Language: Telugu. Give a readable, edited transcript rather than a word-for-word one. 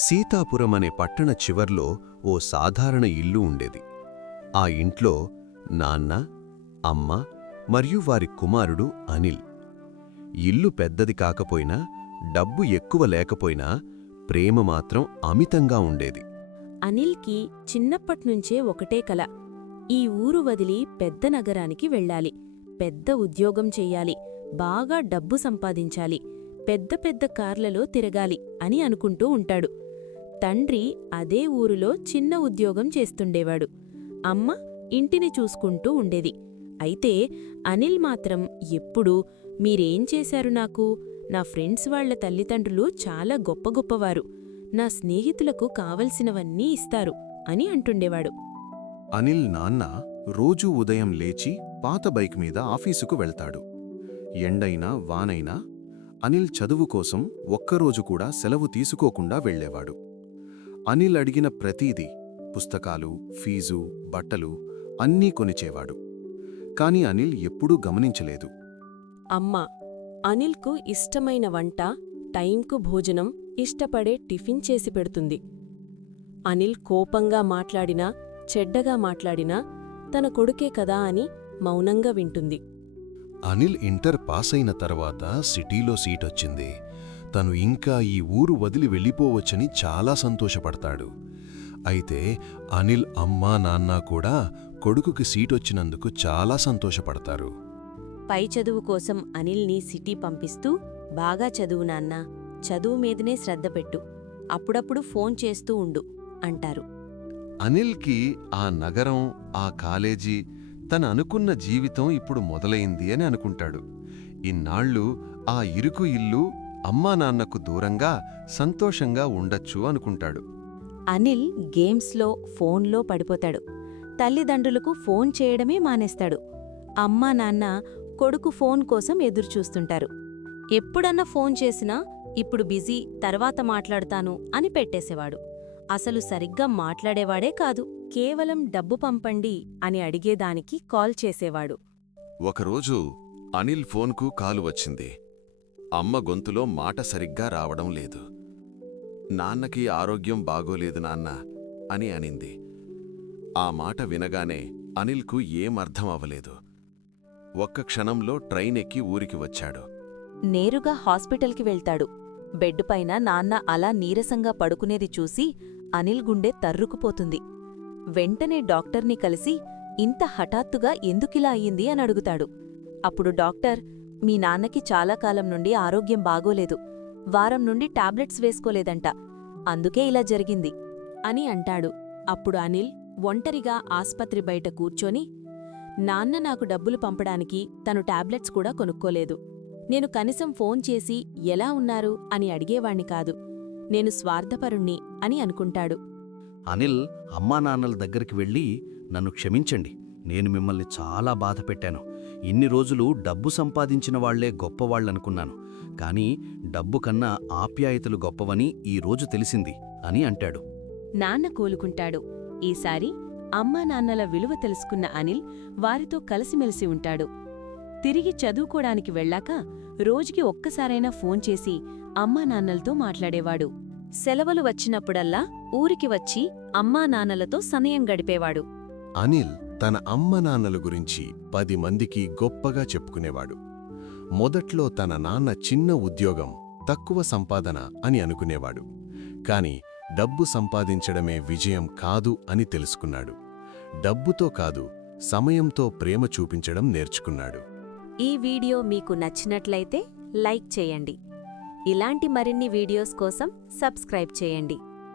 సీతాపురం అనే పట్టణ చివర్లో ఓ సాధారణ ఇల్లు ఉండేది. ఆ ఇంట్లో నాన్న, అమ్మ మరియు వారి కుమారుడు అనిల్. ఇల్లు పెద్దది కాకపోయినా, డబ్బు ఎక్కువ లేకపోయినా ప్రేమ మాత్రం అమితంగా ఉండేది. అనిల్కి చిన్నప్పట్నుంచే ఒకటే కల, ఈ ఊరు వదిలి పెద్ద నగరానికి వెళ్ళాలి, పెద్ద ఉద్యోగం చెయ్యాలి, బాగా డబ్బు సంపాదించాలి, పెద్ద పెద్ద కార్లలో తిరగాలి అని అనుకుంటూ ఉంటాడు. తండ్రి అదే ఊరులో చిన్న ఉద్యోగం చేస్తుండేవాడు. అమ్మ ఇంటిని చూసుకుంటూ ఉండేది. అయితే అనిల్ మాత్రం ఎప్పుడూ మీరేం చేశారు నాకు? నా ఫ్రెండ్స్ వాళ్ల తల్లిదండ్రులు చాలా గొప్ప గొప్పవారు, నా స్నేహితులకు కావలసినవన్నీ ఇస్తారు అని అంటుండేవాడు. అనిల్ నాన్న రోజూ ఉదయం లేచి పాత బైక్ మీద ఆఫీసుకు వెళ్తాడు. ఎండైనా వానైనా అనిల్ చదువు కోసం ఒక్కరోజు కూడా సెలవు తీసుకోకుండా వెళ్లేవాడు. అనిల్ అడిగిన ప్రతీదీ, పుస్తకాలు, ఫీజు, బట్టలు అన్నీ కొనిచేవాడు. కాని అనిల్ ఎప్పుడూ గమనించలేదు. అమ్మ అనిల్కు ఇష్టమైన వంట, టైంకు భోజనం, ఇష్టపడే టిఫిన్ చేసి పెడుతుంది. అనిల్ కోపంగా మాట్లాడినా, చెడ్డగా మాట్లాడినా తన కొడుకే కదా అని మౌనంగా వింటుంది. అనిల్ ఇంటర్ పాస్ అయిన తర్వాత సిటీలో సీటొచ్చింది. తను ఇంకా ఈ ఊరు వదిలి వెళ్ళిపోవచ్చని చాలా సంతోషపడతాడు. అయితే అనిల్ అమ్మా నాన్న కూడా కొడుకుకి సీటొచ్చినందుకు చాలా సంతోషపడతారు. పై చదువు కోసం అనిల్ని సిటీ పంపిస్తూ, బాగా చదువు నాన్నా, చదువు మీదనే శ్రద్ధ పెట్టు, అప్పుడప్పుడు ఫోన్ చేస్తూ ఉండు అంటారు. అనిల్కి ఆ నగరం, ఆ కాలేజీ, తన అనుకున్న జీవితం ఇప్పుడు మొదలైంది అని అనుకుంటాడు. ఇన్నాళ్ళు ఆ ఇరుకు ఇల్లు, అమ్మా నాన్నకు దూరంగా సంతోషంగా ఉండొచ్చు అనుకుంటాడు. అనిల్ గేమ్స్లో, ఫోన్లో పడిపోతాడు. తల్లిదండ్రులకు ఫోన్ చేయడమే మానేస్తాడు. అమ్మా నాన్న కొడుకు ఫోన్ కోసం ఎదురుచూస్తుంటారు. ఎప్పుడన్నా ఫోన్ చేసినా ఇప్పుడు బిజీ, తర్వాత మాట్లాడతాను అని పెట్టేసేవాడు. అసలు సరిగ్గా మాట్లాడేవాడే కాదు, కేవలం డబ్బు పంపండి అని అడిగేదానికి కాల్ చేసేవాడు. ఒకరోజు అనిల్ ఫోన్కు కాలు వచ్చింది. అమ్మ గొంతులో మాట సరిగ్గా రావడం లేదు. నాన్నకి ఆరోగ్యం బాగోలేదు నాన్న అని అనింది. ఆ మాట వినగానే అనిల్కు ఏమర్థం అవ్వలేదు. ఒక్క క్షణంలో ట్రైన్ ఎక్కి ఊరికి వచ్చాడు. నేరుగా హాస్పిటల్కి వెళ్తాడు. బెడ్డుపైన నాన్న అలా నీరసంగా పడుకునేది చూసి అనిల్ గుండె తర్రుకుపోతుంది. వెంటనే డాక్టర్ని కలిసి ఇంత హఠాత్తుగా ఎందుకిలా అయ్యింది అని అడుగుతాడు. అప్పుడు డాక్టర్, మీ నాన్నకి చాలా కాలం నుండి ఆరోగ్యం బాగోలేదు, వారం నుండి టాబ్లెట్స్ వేసుకోలేదంట, అందుకే ఇలా జరిగింది అని అంటాడు. అప్పుడు అనిల్ ఒంటరిగా ఆస్పత్రి బయట కూర్చొని, నాన్న నాకు డబ్బులు పంపడానికి తను టాబ్లెట్స్ కూడా కొనుక్కోలేదు, నేను కనీసం ఫోన్ చేసి ఎలా ఉన్నారు అని అడిగేవాణ్ణి కాదు, నేను స్వార్థపరుణ్ణి అని అనుకుంటాడు. అనిల్ అమ్మానాన్నల దగ్గరికి వెళ్ళి, నన్ను క్షమించండి, నేను మిమ్మల్ని చాలా బాధ పెట్టాను, ఇన్ని రోజులు డబ్బు సంపాదించిన వాళ్లే గొప్పవాళ్లనుకున్నాను, కాని డబ్బు కన్నా ఆప్యాయతలు గొప్పవని ఈరోజు తెలిసింది అని అంటాడు. నాన్న కోలుకుంటాడు. ఈసారి అమ్మా నాన్నల విలువ తెలుసుకున్న అనిల్ వారితో కలిసిమెలిసి ఉంటాడు. తిరిగి చదువుకోడానికి వెళ్ళాక రోజుకి ఒక్కసారైనా ఫోన్ చేసి అమ్మా నాన్నలతో మాట్లాడేవాడు. సెలవులు వచ్చినప్పుడల్లా ఊరికి వచ్చి అమ్మా నాన్నలతో సమయం గడిపేవాడు. అనిల్ తన అమ్మ నాన్నల గురించి 10 మందికి గొప్పగా చెప్పుకునేవాడు. మొదట్లో తన నాన్న చిన్న ఉద్యోగం, తక్కువ సంపాదన అని అనుకునేవాడు. కాని డబ్బు సంపాదించడమే విజయం కాదు అని తెలుసుకున్నాడు. డబ్బుతో కాదు, సమయంతో ప్రేమ చూపించడం నేర్చుకున్నాడు. ఈ వీడియో మీకు నచ్చినట్లయితే లైక్ చేయండి. ఇలాంటి మరిన్ని వీడియోస్ కోసం సబ్స్క్రైబ్ చేయండి.